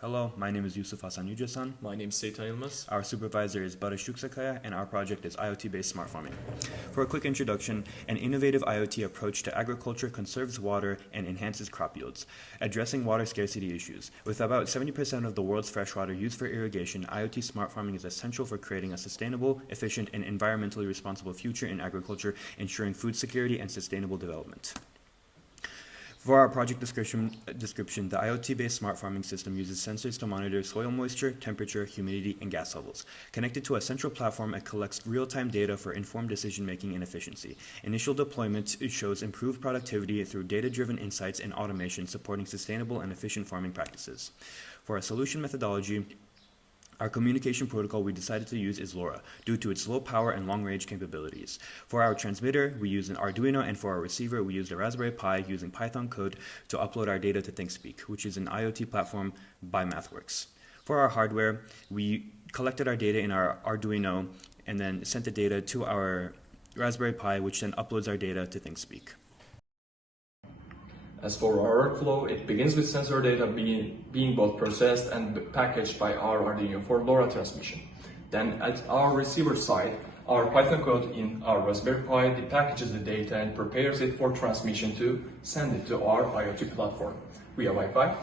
Hello, my name is Yusuf YUCESAN. My name is Seyidhan YILMAZ. Our supervisor is YUCESAN, and our project is IoT-based smart farming. For a quick introduction, an innovative IoT approach to agriculture conserves water and enhances crop yields, addressing water scarcity issues. With about 70% of the world's freshwater used for irrigation, IoT smart farming is essential for creating a sustainable, efficient, and environmentally responsible future in agriculture, ensuring food security and sustainable development. For our project description, the IoT-based smart farming system uses sensors to monitor soil moisture, temperature, humidity, and gas levels. Connected to a central platform, it collects real-time data for informed decision-making and efficiency. Initial deployment shows improved productivity through data-driven insights and automation supporting sustainable and efficient farming practices. For our solution methodology, our communication protocol we decided to use is LoRa, due to its low power and long-range capabilities. For our transmitter, we use an Arduino, and for our receiver, we used a Raspberry Pi using Python code to upload our data to ThinkSpeak, which is an IoT platform by MathWorks. For our hardware, we collected our data in our Arduino and then sent the data to our Raspberry Pi, which then uploads our data to ThinkSpeak. As for our workflow, it begins with sensor data being both processed and packaged by our Arduino for LoRa transmission. Then at our receiver side, our Python code in our Raspberry Pi packages the data and prepares it for transmission to send it to our IoT platform via Wi-Fi.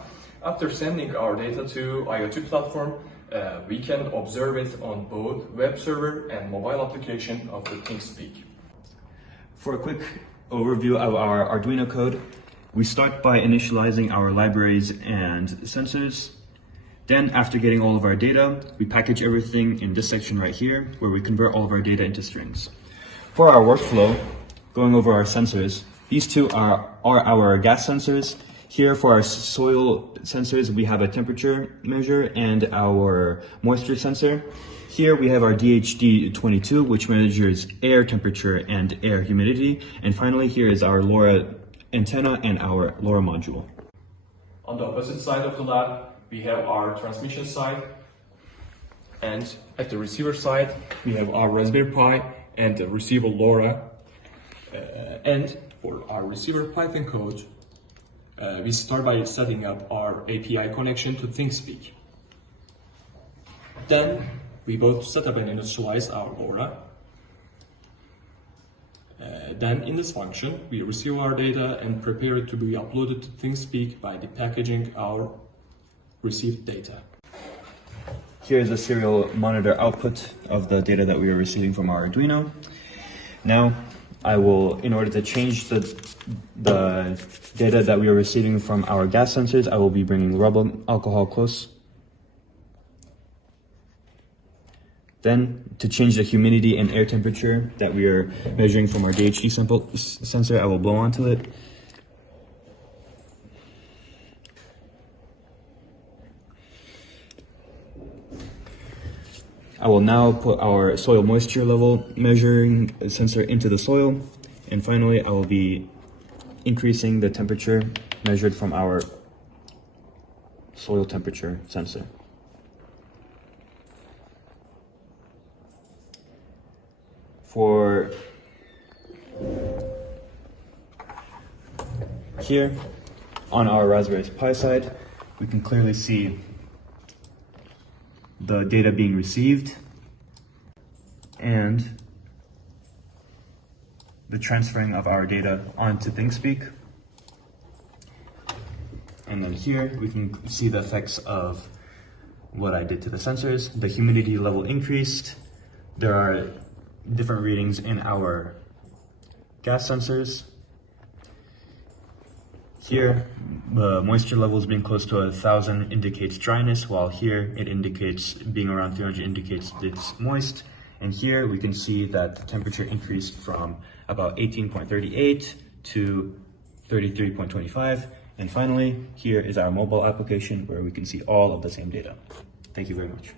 After sending our data to IoT platform, we can observe it on both web server and mobile application of the ThinkSpeak. For a quick overview of our Arduino code, we start by initializing our libraries and sensors. Then, after getting all of our data, we package everything in this section right here, where we convert all of our data into strings. For our workflow, going over our sensors, these two are our gas sensors. Here for our soil sensors, we have a temperature measure and our moisture sensor. Here we have our DHD22, which measures air temperature and air humidity. And finally, here is our LoRa antenna and our LoRa module. On the opposite side of the lab, we have our transmission side, and at the receiver side, we have our Raspberry Pi and the receiver LoRa. And for our receiver Python code, we start by setting up our API connection to ThinkSpeak. Then we both set up and initialize our LoRa. Then in this function, we receive our data and prepare it to be uploaded to ThinkSpeak by packaging our received data. Here is a serial monitor output of the data that we are receiving from our Arduino. Now, I will, in order to change the data that we are receiving from our gas sensors, I will be bringing rubber alcohol close. Then, to change the humidity and air temperature that we are measuring from our DHD sensor, I will blow onto it. I will now put our soil moisture level measuring sensor into the soil. And finally, I will be increasing the temperature measured from our soil temperature sensor. For here, on our Raspberry Pi side, we can clearly see the data being received and the transferring of our data onto ThinkSpeak. And then here, we can see the effects of what I did to the sensors. The humidity level increased. There are different readings in our gas sensors. Here, the moisture levels being close to 1,000 indicates dryness, while here it indicates being around 300 indicates it's moist. And here we can see that the temperature increased from about 18.38 to 33.25. And finally, here is our mobile application where we can see all of the same data. Thank you very much.